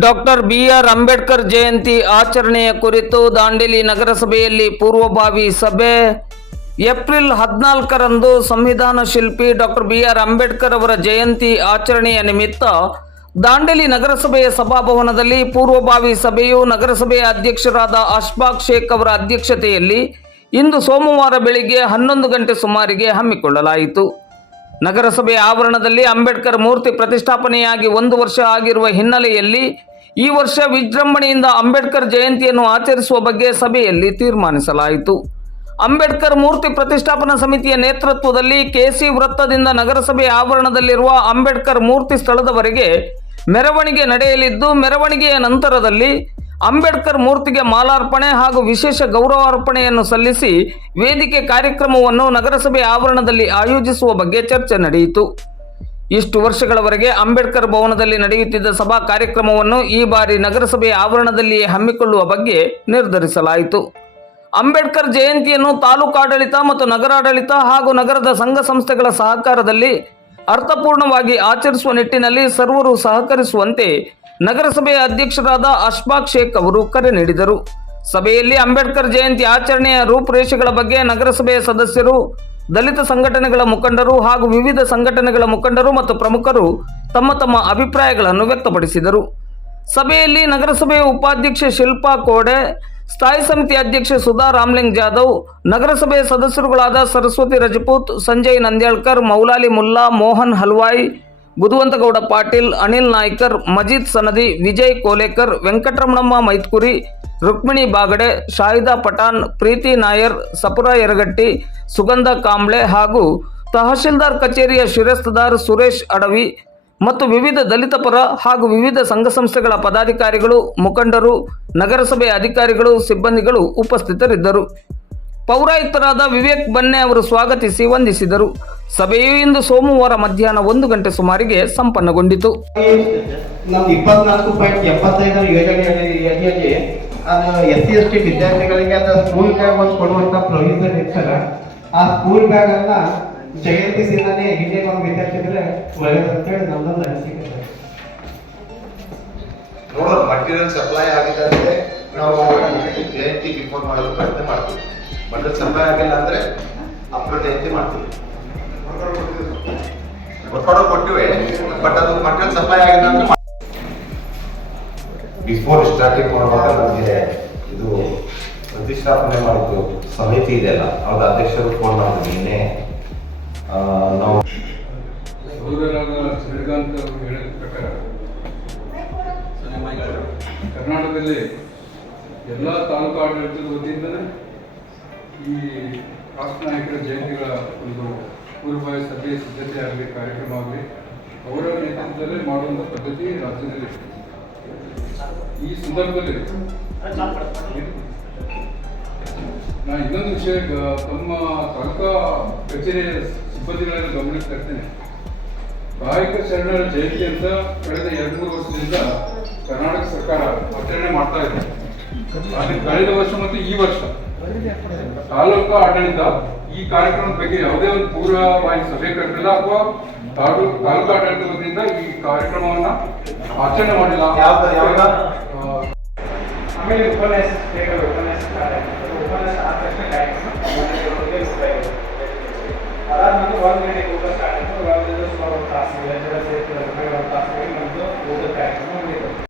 Doctor B R Ambedkar Jayanti ಆಚರಣೆಯ ಕುರಿತು ದಾಂಡೇಲಿ ನಗರಸಭೆಯಲ್ಲಿ ಪೂರ್ವಭಾವಿ ಸಭೆ. ಏಪ್ರಿಲ್ ಹದಿನಾಲ್ಕರಂದು ಸಂವಿಧಾನ ಶಿಲ್ಪಿ ಡಾಕ್ಟರ್ ಬಿಆರ್ ಅಂಬೇಡ್ಕರ್ ಅವರ ಜಯಂತಿ ಆಚರಣೆಯ ನಿಮಿತ್ತ ದಾಂಡೇಲಿ ನಗರಸಭೆಯ ಸಭಾಭವನದಲ್ಲಿ ಪೂರ್ವಭಾವಿ ಸಭೆಯು ನಗರಸಭೆಯ ಅಧ್ಯಕ್ಷರಾದ ಅಶ್ಫಾಕ್ ಶೇಖ್ ಅವರ ಅಧ್ಯಕ್ಷತೆಯಲ್ಲಿ ಇಂದು ಸೋಮವಾರ ಬೆಳಿಗ್ಗೆ ಹನ್ನೊಂದು ಗಂಟೆ ಸುಮಾರಿಗೆ ಹಮ್ಮಿಕೊಳ್ಳಲಾಯಿತು. ನಗರಸಭೆ ಆವರಣದಲ್ಲಿ ಅಂಬೇಡ್ಕರ್ ಮೂರ್ತಿ ಪ್ರತಿಷ್ಠಾಪನೆಯಾಗಿ ಒಂದು ವರ್ಷ ಆಗಿರುವ ಹಿನ್ನೆಲೆಯಲ್ಲಿ ಈ ವರ್ಷ ವಿಜೃಂಭಣೆಯಿಂದ ಅಂಬೇಡ್ಕರ್ ಜಯಂತಿಯನ್ನು ಆಚರಿಸುವ ಬಗ್ಗೆ ಸಭೆಯಲ್ಲಿ ತೀರ್ಮಾನಿಸಲಾಯಿತು. ಅಂಬೇಡ್ಕರ್ ಮೂರ್ತಿ ಪ್ರತಿಷ್ಠಾಪನಾ ಸಮಿತಿಯ ನೇತೃತ್ವದಲ್ಲಿ ಕೆಸಿ ವೃತ್ತದಿಂದ ನಗರಸಭೆ ಆವರಣದಲ್ಲಿರುವ ಅಂಬೇಡ್ಕರ್ ಮೂರ್ತಿ ಸ್ಥಳದವರೆಗೆ ಮೆರವಣಿಗೆ ನಡೆಯಲಿದ್ದು, ಮೆರವಣಿಗೆಯ ನಂತರದಲ್ಲಿ ಅಂಬೇಡ್ಕರ್ ಮೂರ್ತಿಗೆ ಮಾಲಾರ್ಪಣೆ ಹಾಗೂ ವಿಶೇಷ ಗೌರವಾರ್ಪಣೆಯನ್ನು ಸಲ್ಲಿಸಿ ವೇದಿಕೆ ಕಾರ್ಯಕ್ರಮವನ್ನು ನಗರಸಭೆ ಆವರಣದಲ್ಲಿ ಆಯೋಜಿಸುವ ಬಗ್ಗೆ ಚರ್ಚೆ ನಡೆಯಿತು. ಇಷ್ಟು ವರ್ಷಗಳವರೆಗೆ ಅಂಬೇಡ್ಕರ್ ಭವನದಲ್ಲಿ ನಡೆಯುತ್ತಿದ್ದ ಸಭಾ ಕಾರ್ಯಕ್ರಮವನ್ನು ಈ ಬಾರಿ ನಗರಸಭೆಯ ಆವರಣದಲ್ಲಿಯೇ ಹಮ್ಮಿಕೊಳ್ಳುವ ಬಗ್ಗೆ ನಿರ್ಧರಿಸಲಾಯಿತು. ಅಂಬೇಡ್ಕರ್ ಜಯಂತಿಯನ್ನು ತಾಲೂಕಾಡಳಿತ ಮತ್ತು ನಗರಾಡಳಿತ ಹಾಗೂ ನಗರದ ಸಂಘ ಸಂಸ್ಥೆಗಳ ಸಹಕಾರದಲ್ಲಿ ಅರ್ಥಪೂರ್ಣವಾಗಿ ಆಚರಿಸುವ ನಿಟ್ಟಿನಲ್ಲಿ ಸರ್ವರು ಸಹಕರಿಸುವಂತೆ ನಗರಸಭೆಯ ಅಧ್ಯಕ್ಷರಾದ ಅಶ್ಫಾಕ್ ಶೇಖ್ ಅವರು ಕರೆ ನೀಡಿದರು. ಸಭೆಯಲ್ಲಿ ಅಂಬೇಡ್ಕರ್ ಜಯಂತಿ ಆಚರಣೆಯ ರೂಪುರೇಷೆಗಳ ಬಗ್ಗೆ ನಗರಸಭೆಯ ಸದಸ್ಯರು, ದಲಿತ ಸಂಘಟನೆಗಳ ಮುಖಂಡರು ಹಾಗೂ ವಿವಿಧ ಸಂಘಟನೆಗಳ ಮುಖಂಡರು ಮತ್ತು ಪ್ರಮುಖರು ತಮ್ಮ ತಮ್ಮ ಅಭಿಪ್ರಾಯಗಳನ್ನು ವ್ಯಕ್ತಪಡಿಸಿದರು. ಸಭೆಯಲ್ಲಿ ನಗರಸಭೆಯ ಉಪಾಧ್ಯಕ್ಷೆ ಶಿಲ್ಪಾ ಕೋಡೆ, ಸ್ಥಾಯಿ ಸಮಿತಿ ಅಧ್ಯಕ್ಷೆ ಸುಧಾ ರಾಮ್ಲಿಂಗ್ ಜಾಧವ್, ನಗರಸಭೆಯ ಸದಸ್ಯರುಗಳಾದ ಸರಸ್ವತಿ ರಜಪೂತ್, ಸಂಜಯ್ ನಂದ್ಯಾಳ್ಕರ್, ಮೌಲಾಲಿ ಮುಲ್ಲಾ, ಮೋಹನ್ ಹಲ್ವಾಯ್ ಬುಧವಂತಗೌಡ ಪಾಟೀಲ್, ಅನಿಲ್ ನಾಯ್ಕರ್, ಮಜೀದ್ ಸನದಿ, ವಿಜಯ್ ಕೋಲೇಕರ್, ವೆಂಕಟರಮಣಮ್ಮ ಮೈತ್ಕುರಿ, ರುಕ್ಮಿಣಿ ಬಾಗಡೆ, ಶಾಹಿದಾ ಪಠಾಣ್, ಪ್ರೀತಿ ನಾಯರ್, ಸಪುರ ಯರಗಟ್ಟಿ, ಸುಗಂಧ ಕಾಂಬ್ಳೆ ಹಾಗೂ ತಹಶೀಲ್ದಾರ್ ಕಚೇರಿಯ ಶಿರಸ್ತದಾರ್ ಸುರೇಶ್ ಅಡವಿ ಮತ್ತು ವಿವಿಧ ದಲಿತ ಪರ ಹಾಗೂ ವಿವಿಧ ಸಂಘ ಸಂಸ್ಥೆಗಳ ಪದಾಧಿಕಾರಿಗಳು, ಮುಖಂಡರು, ನಗರಸಭೆ ಅಧಿಕಾರಿಗಳು, ಸಿಬ್ಬಂದಿಗಳು ಉಪಸ್ಥಿತರಿದ್ದರು. ಪೌರಾಯುಕ್ತರಾದ ವಿವೇಕ್ ಬನ್ನೆ ಅವರು ಸ್ವಾಗತಿಸಿ ವಂದಿಸಿದರು. ಸಭೆಯು ಇಂದು ಸೋಮವಾರ ಮಧ್ಯಾಹ್ನ ಒಂದು ಗಂಟೆ ಸುಮಾರಿಗೆ ಸಂಪನ್ನಗೊಂಡಿತು. ನಮ್ದು ಇಪ್ಪತ್ನಾಲ್ಕು ಪಾಯಿಂಟ್ ಎಪ್ಪತ್ತೈದರ ಯೋಜನೆ ಅಡಿಯಲ್ಲಿ ಅದು ಎಸ್ ಸಿ ಎಸ್ ಟಿ ವಿದ್ಯಾರ್ಥಿಗಳಿಗೆ ಅಂತ ಸ್ಕೂಲ್ ಬ್ಯಾಗ್ ಒಂದು ಕೊಡುವಂತ ಪ್ರೊವಿಷನ್ ಇರ್ತಲ್ಲ ಆ ಸ್ಕೂಲ್ ಬ್ಯಾಗ್ ಅನ್ನ ಜಯಂತಿ ದಿನನೇ ಹಿಂದೆ ಒಂದು ವಿದ್ಯಾರ್ಥಿಗಳೇ ಒಳ್ಳೆಯದಂತ ಹೇಳಿ ನಮ್ದೊಂದು ಅನಿಸಿಕೆ. ನೋಡೋಣ ಮಟೀರಿಯಲ್ ಸಪ್ಲೈ ಆಗಿದೆ ಅಂದ್ರೆ ನಾವು ಜಯಂತಿ ಬಿಫೋರ್ ಮಾಡಲು ಪ್ರಯತ್ನ ಮಾಡ್ತೀವಿ. ಮಟೀರಿಯಲ್ ಸಪ್ಲೈ ಆಗಿಲ್ಲ ಅಂದ್ರೆ ಅಪ್ರ ಜಯಂತಿ ಮಾಡ್ತೀವಿ. ಒತ್ತಡ ಕೊಟ್ಟಿವೆ ಬಟ್ ಅದು ಮಟೀರಿಯಲ್ ಸಪ್ಲೈ ಆಗಿದೆ ಅಂದ್ರೆ ಬಿಫೋರ್ ಸ್ಟಾರ್ಟಿಂಗ್ ಮಾಡುವಾಗ ನಮಗೆ ಇದು ಪ್ರತಿಷ್ಠಾಪನೆ ಮಾಡಿದ್ದು ಸಮಿತಿ ಇದೆಯಲ್ಲ ಅವ್ರ ಅಧ್ಯಕ್ಷರು ಫೋನ್ ಮಾಡಿದ್ರು ನಿನ್ನೆ. ನಾವು ಶ್ರೀಕಾಂತ್ ಅವರು ಹೇಳಿದ ಪ್ರಕಾರ ಕರ್ನಾಟಕದಲ್ಲಿ ಎಲ್ಲ ತಾಲೂಕು ಆಡಳಿತದ ವತಿಯಿಂದಲೇ ಈ ರಾಷ್ಟ್ರ ನಾಯಕರ ಜಯಂತಿಗಳ ಪೂರ್ವಭಾವಿ ಸಭೆ ಸಿದ್ಧತೆ ಆಗಲಿ, ಕಾರ್ಯಕ್ರಮ ಆಗಲಿ, ಅವರ ನೇತೃತ್ವದಲ್ಲೇ ಮಾಡುವಂಥ ಪದ್ಧತಿ ರಾಜ್ಯದಲ್ಲಿ ಈ ಸಂದರ್ಭದಲ್ಲಿ ನಾನು ಇನ್ನೊಂದು ವಿಷಯ ತಮ್ಮ ತಾಲೂಕಾ ಕಚೇರಿಯ ಸಿಬ್ಬಂದಿಗಳನ್ನು ಗಮನಕ್ಕೆ ತರ್ತೇನೆ. ಕಾಯಕ ಶರಣರ ಜಯಂತಿ ಅಂತ ಕಳೆದ ಎರಡು, ಮೂರು ವರ್ಷದಿಂದ ಕರ್ನಾಟಕ ಸರ್ಕಾರ ಆಚರಣೆ ಮಾಡ್ತಾ ಇದೆ. ಕಳೆದ ವರ್ಷ ಮತ್ತು ಈ ವರ್ಷ ತಾಲೂಕು ಆಡಳಿತ ಈ ಕಾರ್ಯಕ್ರಮದ ಬಗ್ಗೆ ಯಾವುದೇ ಒಂದು ಪೂರ್ವವಾಗಿ ಸಭೆ ಕರೆದಿಲ್ಲ ಅಥವಾ ತಾಲೂಕು ತಾಲೂಕು ಆಡಳಿತ ವತಿಯಿಂದ ಈ ಕಾರ್ಯಕ್ರಮವನ್ನ ಆಚರಣೆ ಮಾಡಿಲ್ಲ ಯಾವ್ದು- ಯಾವ್ದು? ಆಮೇಲೆ ಉಪನ್ಯಾಸ ಉಪನ್ಯಾಸ ಉಪನ್ಯಾಸ ಆದ ತಕ್ಷಣ ಕಾರ್ಯಕ್ರಮ ಆಗುತ್ತೆ. ಅದಾದ್ಮೇಲೆ ಒಂದು ಗಂಟೆಗೆ ಊಟ ಸ್ಟಾರ್ಟ್ ಆಯ್ತು ಒಂದು ತಾಸು ಎರಡು ಸೇರ್ತಾರೆ ತಾಸು